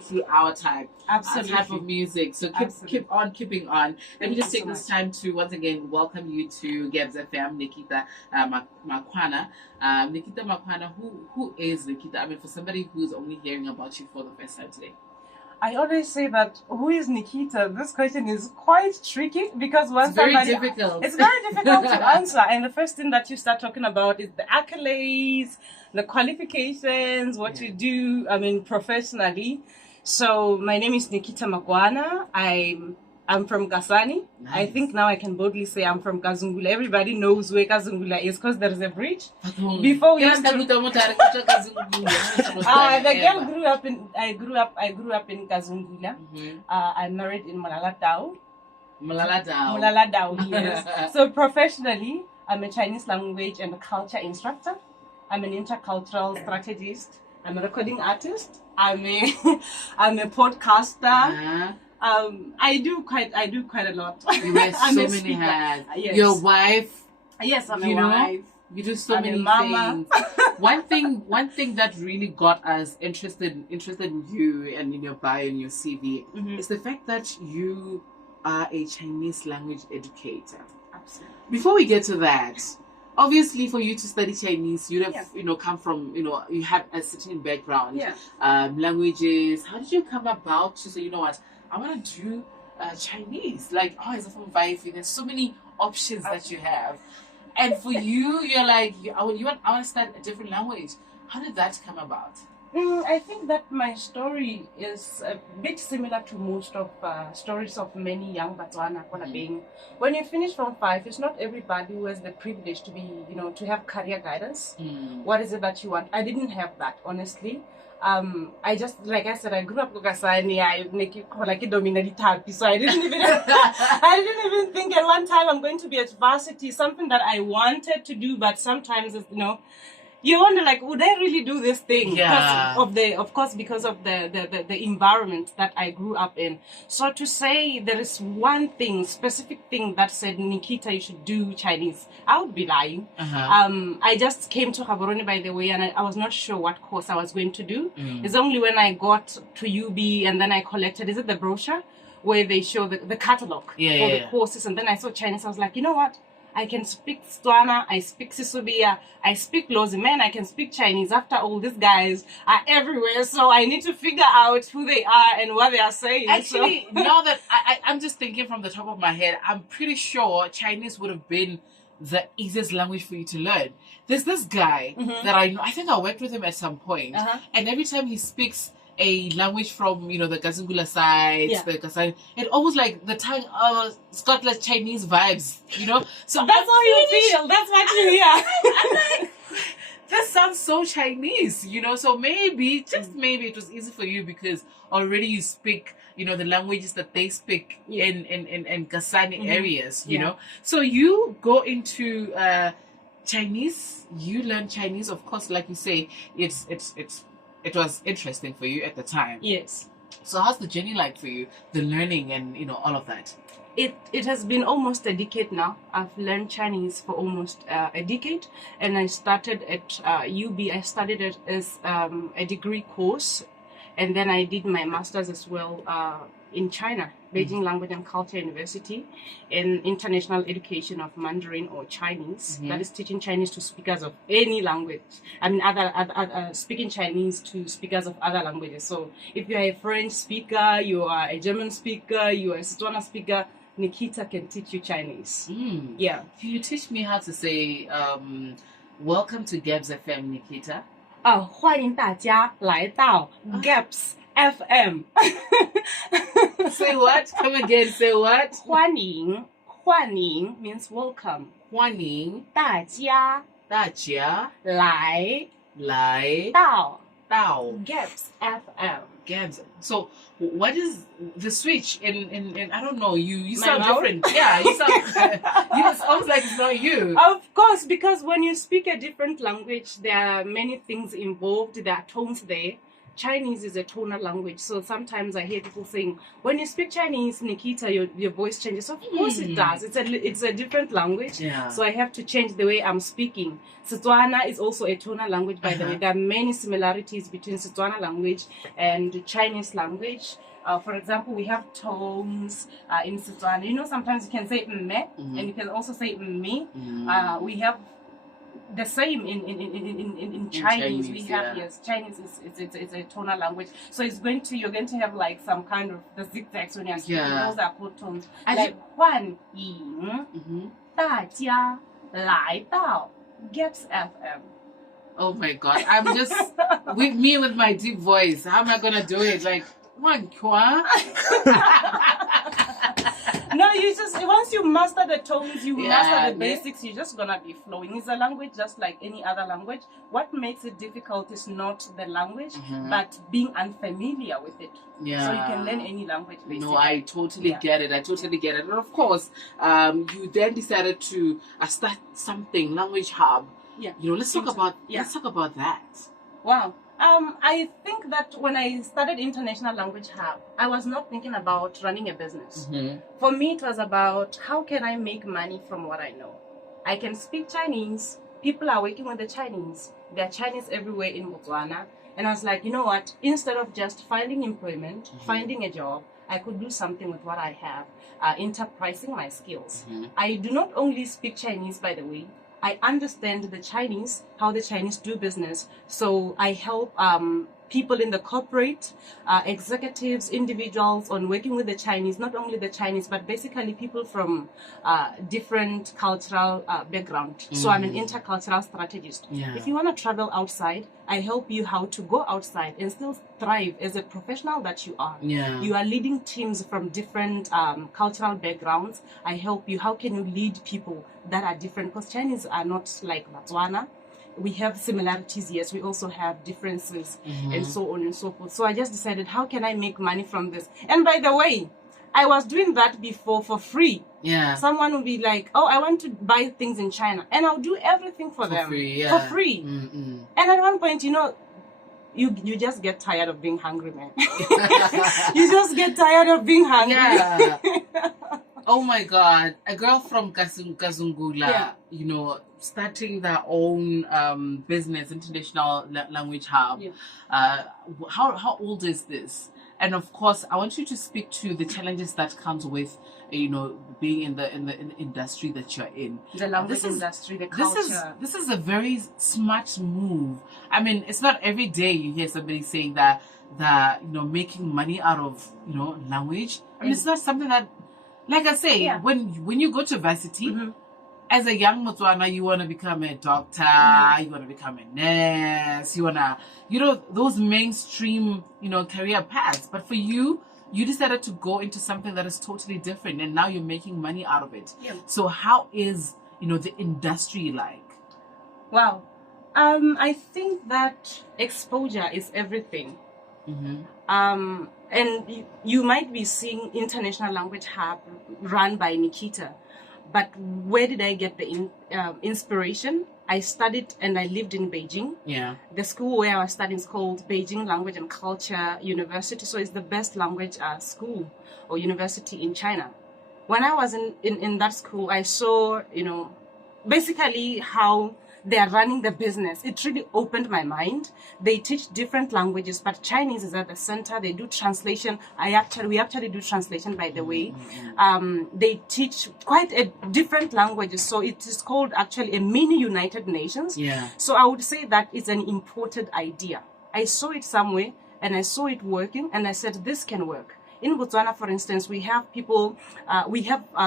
through our type, Absolutely. Our type of music. So keep on keeping on. Let me just take this time to once again welcome you to Gabz FM, Nikita Makwana. Nikita Makwana, who is Nikita? I mean, for somebody who's only hearing about you for the first time today. I always say that, who is Nikita? This question is quite tricky because it's very difficult. It's very difficult to answer. And the first thing that you start talking about is the accolades, the qualifications, what you do, professionally. So my name is Nikita Makwana. I'm from Kasani. Nice. I think now I can boldly say I'm from Kazungula. Everybody knows where Kazungula is because there is a bridge. Before we went to... the girl I grew up in Kazungula. I married in Malalatau. Malalatau, yes. So professionally, I'm a Chinese language and culture instructor. I'm an intercultural strategist. I'm a recording artist. I'm a podcaster. I do quite a lot. You wear so many hats. Yes. Your wife. Yes, I'm a wife. You do so many things. One thing that really got us interested in you and in your bio and your CV is the fact that you are a Chinese language educator. Absolutely. Before we get to that, obviously for you to study Chinese, you'd have come from you had a certain background. Yeah. Languages. How did you come about to say, you know what, I want to do Chinese? Like, it's a form of Wi-Fi. There's so many options that you have. And for you, you're like, I want to start a different language. How did that come about? I think that my story is a bit similar to most of stories of many young Botswana. When you finish from 5, it's not everybody who has the privilege to be, to have career guidance. What is it that you want? I didn't have that, honestly. I just, like I said, I grew up in Kasani. So I didn't even think at one time I'm going to be at varsity, something that I wanted to do, but sometimes it's, you wonder, like, would I really do this thing? Yeah. Because of the environment that I grew up in. So to say there is one specific thing that said, Nikita, you should do Chinese, I would be lying. I just came to Gaborone, by the way, and I was not sure what course I was going to do. It's only when I got to UB and then I collected, is it the brochure? Where they show the catalog for the courses. And then I saw Chinese. I was like, you know what? I can speak Tswana, I speak Sisubia, I speak Lozi. Man, I can speak Chinese. After all, these guys are everywhere, so I need to figure out who they are and what they are saying. Actually, now that I'm just thinking from the top of my head, I'm pretty sure Chinese would have been the easiest language for you to learn. There's this guy that I know. I think I worked with him at some point, and every time he speaks a language from the Kazungula side, the Kasai, it almost like the tongue it's got like Chinese vibes, So that's how you feel. That's what you hear. I'm like, this sounds so Chinese, So maybe, just maybe, it was easy for you because already you speak, the languages that they speak in Kasani areas, you know. So you go into Chinese. You learn Chinese, of course, like you say. It was interesting for you at the time. Yes. So how's the journey like for you? The learning and all of that? It has been almost a decade now. I've learned Chinese for almost a decade. And I started at UB. I studied it as a degree course. And then I did my master's as well in China, Beijing Language and Culture University, in international education of Mandarin or Chinese. That is teaching Chinese to speakers of any language. Speaking Chinese to speakers of other languages. So if you are a French speaker, you are a German speaker, you are a Setswana speaker, Nikita can teach you Chinese. Yeah. Can you teach me how to say, welcome to Gabz FM, Nikita? 欢迎大家来到 Gabz FM. Say what? Come again. Say what? 欢迎 means welcome. 欢迎大家来到 Gabz FM. Gabz. So what is the switch in I don't know, you sound different. Yeah, you sound it sounds like it's not you. Of course, because when you speak a different language, there are many things involved. There are tones there Chinese is a tonal language. So sometimes I hear people saying, when you speak Chinese, Nikita, your voice changes. Of course it does. It's a different language. Yeah. So I have to change the way I'm speaking. Setswana is also a tonal language, by the way. There are many similarities between Setswana language and Chinese language. For example, we have tones in Setswana. You know, sometimes you can say mme, and you can also say me. We have the same in Chinese. We have Chinese is a tonal language. So you're going to have like some kind of the zigzags when you're speaking. Those are called tones. Like 欢迎大家来到 Gabz FM. Oh my God! I'm just with my deep voice. How am I gonna do it? Like one kwa. No, you just once you master the tones, you master the basics. You're just gonna be flowing. It's a language just like any other language. What makes it difficult is not the language, but being unfamiliar with it. Yeah. So you can learn any language. Basically. No, I totally get it. I totally get it. And of course, you then decided to start something, Language Hub. Yeah. You know, let's talk about that. Wow. I think that when I started International Language Hub, I was not thinking about running a business. For me, it was about how can I make money from what I know. I can speak Chinese. People are working with the Chinese. There are Chinese everywhere in Botswana. And I was like, you know what? Instead of just finding employment, finding a job, I could do something with what I have, enterprising my skills. I do not only speak Chinese, by the way. I understand the Chinese, how the Chinese do business. So I help people in the corporate, executives, individuals on working with the Chinese, not only the Chinese, but basically people from different cultural background. So I'm an intercultural strategist. If you want to travel outside, I help you how to go outside and still thrive as a professional that you are. You are leading teams from different cultural backgrounds. I help you. How can you lead people that are different? Because Chinese are not like Botswana. We have similarities, yes. We also have differences and so on and so forth. So I just decided, how can I make money from this? And by the way, I was doing that before for free. Someone would be like, oh, I want to buy things in China. And I'll do everything for them. For free. And at one point, you know, you just get tired of being hungry, man. You just get tired of being hungry. Oh my God. A girl from Kazungula, you know, starting their own business, International Language Hub. How old is this? And of course, I want you to speak to the challenges that comes with, you know, being in the industry that you're in. The language industry, the culture. This is a very smart move. I mean, it's not every day you hear somebody saying that you know, making money out of, you know, language. I mean, it's not something that, like I say, when you go to varsity, as a young Motswana, you want to become a doctor, you want to become a nurse, you want to, you know, those mainstream, you know, career paths. But for you, you decided to go into something that is totally different, and now you're making money out of it. So how is, you know, the industry like? Wow. I think that exposure is everything. And you might be seeing International Language Hub run by Nikita. But where did I get the inspiration? I studied and I lived in Beijing. The school where I was studying is called Beijing Language and Culture University. So it's the best language school or university in China. When I was in that school, I saw, you know, basically how they are running the business. It really opened my mind. They teach different languages, but Chinese is at the center. They do translation. We actually do translation, by the way. They teach quite a different languages. So it is called actually a mini United Nations. So I would say that it's an imported idea. I saw it somewhere and I saw it working and I said, this can work. In Botswana, for instance, we have people,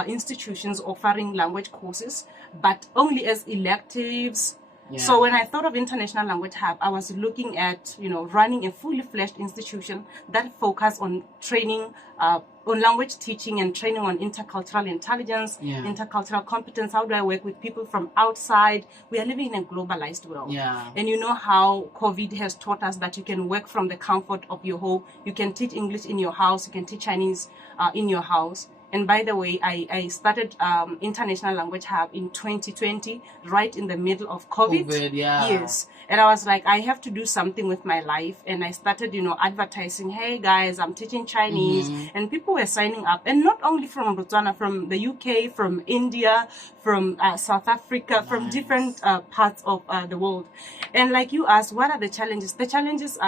institutions offering language courses, but only as electives. So when I thought of International Language Hub, I was looking at, you know, running a fully fledged institution that focused on training, on language teaching and training on intercultural intelligence, intercultural competence. How do I work with people from outside? We are living in a globalized world. And you know how COVID has taught us that you can work from the comfort of your home. You can teach English in your house. You can teach Chinese in your house. And by the way, I started International Language Hub in 2020, right in the middle of COVID. Yeah. Yes. And I was like, I have to do something with my life. And I started, advertising, hey guys, I'm teaching Chinese. And people were signing up. And not only from Botswana, from the UK, from India, from South Africa, from different parts of the world. And like you asked, what are the challenges? The challenges,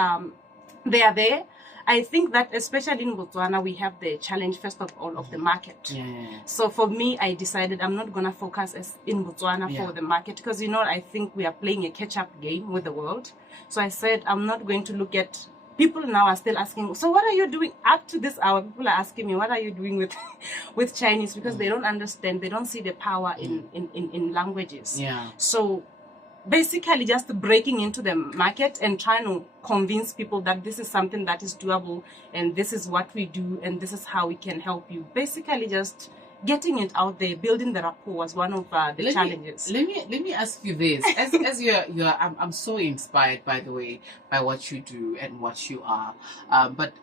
they are there. I think that especially in Botswana, we have the challenge, first of all, of the market. Yeah. So for me, I decided I'm not going to focus in Botswana for the market because, I think we are playing a catch-up game with the world. So I said, I'm not going to look at... People now are still asking, so what are you doing up to this hour? People are asking me, what are you doing with Chinese? Because they don't understand. They don't see the power in languages. Yeah. So basically just breaking into the market and trying to convince people that this is something that is doable and this is what we do and this is how we can help you. Basically just getting it out there, building the rapport was one of the challenges. Let me ask you this. As I'm so inspired, by the way, by what you do and what you are. But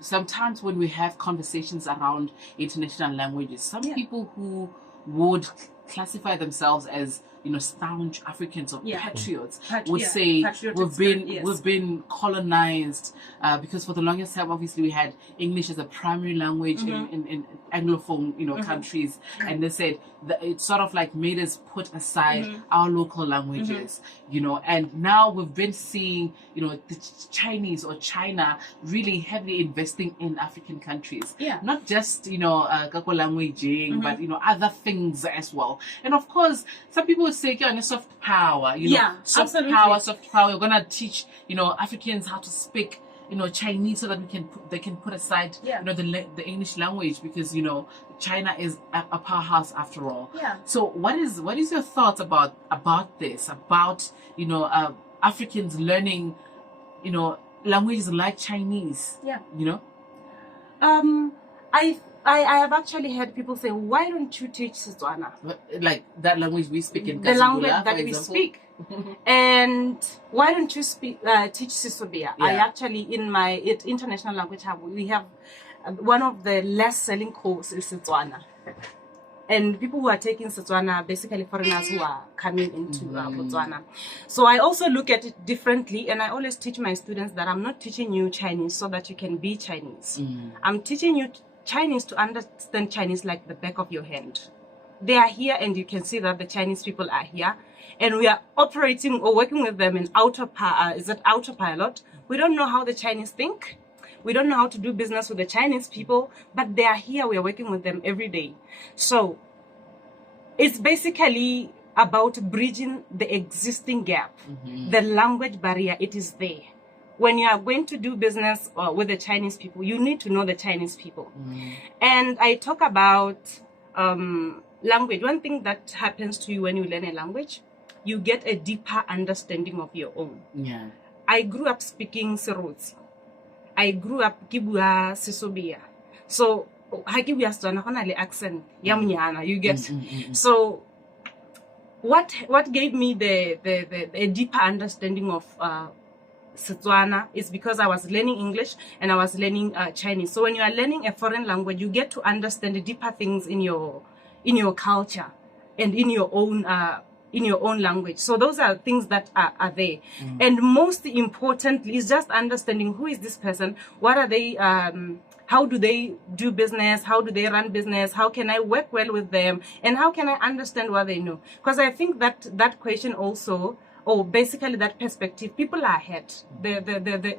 sometimes when we have conversations around international languages, some people who would classify themselves as staunch Africans or patriots would say we've been colonized because for the longest time obviously we had English as a primary language in Anglophone countries, and they said that it sort of like made us put aside our local languages, and now we've been seeing the Chinese or China really heavily investing in African countries, not just Kako languaging, but other things as well. And of course some people would say soft power, soft power. We're gonna teach Africans how to speak Chinese so that they can put aside the English language because China is a powerhouse after all. So what is your thoughts about this, about Africans learning languages like Chinese? I have actually heard people say, why don't you teach Setswana? Like that language we speak in the Kasibula, language that we speak. And why don't you teach Sisobia? I actually, in my International Language Hub, we have one of the less selling courses is Setswana. And people who are taking Setswana are basically foreigners who are coming into Botswana. So I also look at it differently, and I always teach my students that I'm not teaching you Chinese so that you can be Chinese. I'm teaching you Chinese to understand Chinese like the back of your hand. They are here and you can see that the Chinese people are here and we are operating or working with them in autopilot. We don't know how the Chinese think. We don't know how to do business with the Chinese people, but they are here. We are working with them every day. So it's basically about bridging the existing gap. The language barrier, it is there. When you are going to do business with the Chinese people, you need to know the Chinese people. And I talk about language. One thing that happens to you when you learn a language, you get a deeper understanding of your own. I grew up speaking Serotsi. I grew up Kibua Sisobia. So, Hakibua Stonahonali accent, Yamunyana, you get. So, what gave me the deeper understanding of Setswana is because I was learning English and I was learning Chinese. So when you are learning a foreign language, you get to understand the deeper things in your culture and in your own language. So those are things that are there. And most importantly is just understanding who is this person, what are they, how do they do business, how do they run business, how can I work well with them, and how can I understand what they know. Because I think that question also, or basically that perspective, people are ahead.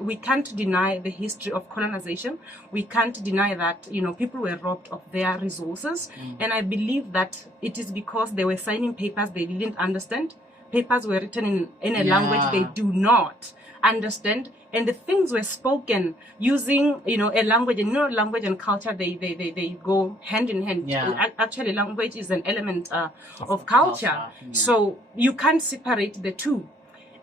We can't deny the history of colonization. We can't deny that, people were robbed of their resources. And I believe that it is because they were signing papers they didn't understand. Papers were written in a language they do not understand. And the things were spoken using, a language, and language and culture, they go hand in hand. Actually, language is an element of culture. So you can't separate the two.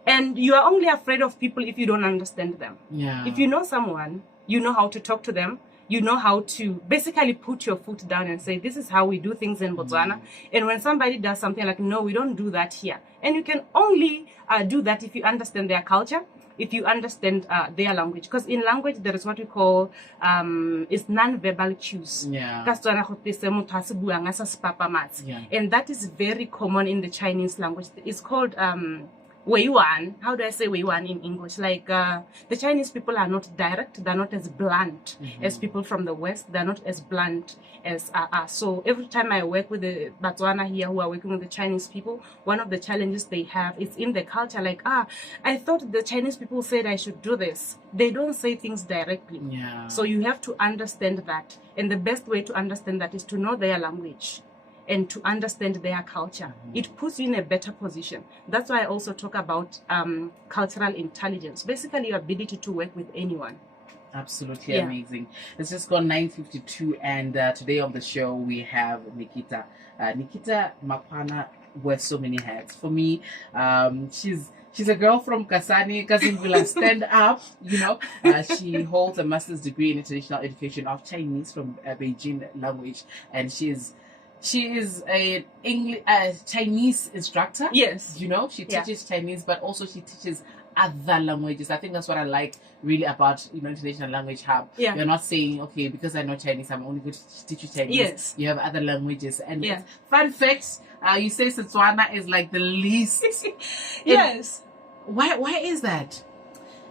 And you are only afraid of people if you don't understand them. If you know someone, you know how to talk to them. You know how to basically put your foot down and say, this is how we do things in Botswana. And when somebody does something like, no, we don't do that here. And you can only do that if you understand their culture, if you understand their language. Because in language, there is what we call is non-verbal cues. Yeah. And that is very common in the Chinese language. It's called Weiwan. How do I say Weiwan in English? Like the Chinese people are not direct. They're not as blunt as people from the West. They're not as blunt as us. So every time I work with the Botswana here who are working with the Chinese people, one of the challenges they have is in the culture. Like, I thought the Chinese people said I should do this. They don't say things directly. Yeah. So you have to understand that. And the best way to understand that is to know their language and to understand their culture. It puts you in a better position. That's why I also talk about cultural intelligence, basically your ability to work with anyone. Absolutely amazing. It's just gone 9:52, and today on the show we have Nikita. Nikita Mapana wears so many hats. For me, she's a girl from Kazimvula, stand up, you know. She holds a master's degree in international education of Chinese from Beijing language, and she is a Chinese instructor. Yes. You know, she teaches Chinese, but also she teaches other languages. I think that's what I like really about, you know, International Language Hub. Yeah. You're not saying, okay, because I know Chinese, I'm only going to teach you Chinese. Yes. You have other languages. And fun fact, you say Setswana is like the least. Yes. Why is that?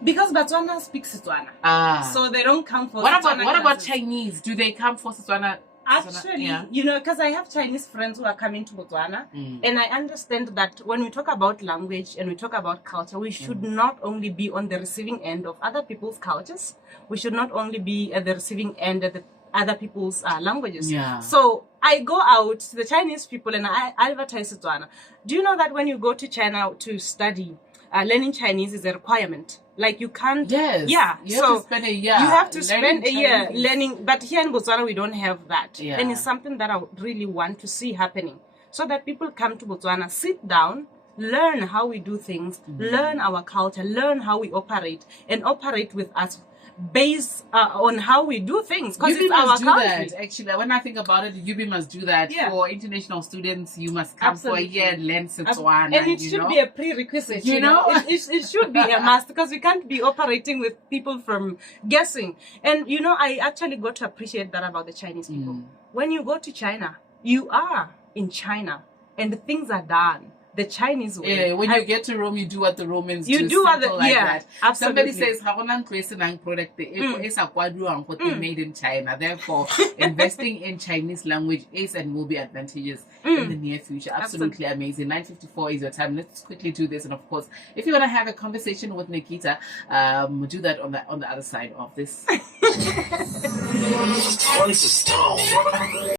Because Botswana speaks Setswana. So they don't come for What about Chinese? Do they come for Setswana? Actually, you know, because I have Chinese friends who are coming to Botswana, and I understand that when we talk about language and we talk about culture, we should not only be on the receiving end of other people's cultures. We should not only be at the receiving end of the other people's languages. Yeah. So I go out to the Chinese people and I advertise Setswana. Do you know that when you go to China to study, learning Chinese is a requirement? Like you can't. Yes. Yeah. You have to spend a year. You have to spend a year Chinese. learning. But here in Botswana, we don't have that. Yeah. And it's something that I would really want to see happening. So that people come to Botswana, sit down, learn how we do things, learn our culture, learn how we operate, and operate with us based on how we do things, because it's our country. That, actually, when I think about it, UB must do that. For international students. You must come for a year and learn Setswana, and it should be a prerequisite. You know, it should be a must, because we can't be operating with people from guessing. And you know, I actually got to appreciate that about the Chinese people. When you go to China, you are in China, and the things are done the Chinese way. Yeah, when you get to Rome, you do what the Romans do. You do what that. Absolutely. Somebody says, product made in China. Therefore, investing in Chinese language is and will be advantageous in the near future. Absolutely amazing. 9:54 is your time. Let's quickly do this. And of course, if you want to have a conversation with Nikita, do that on the other side of this.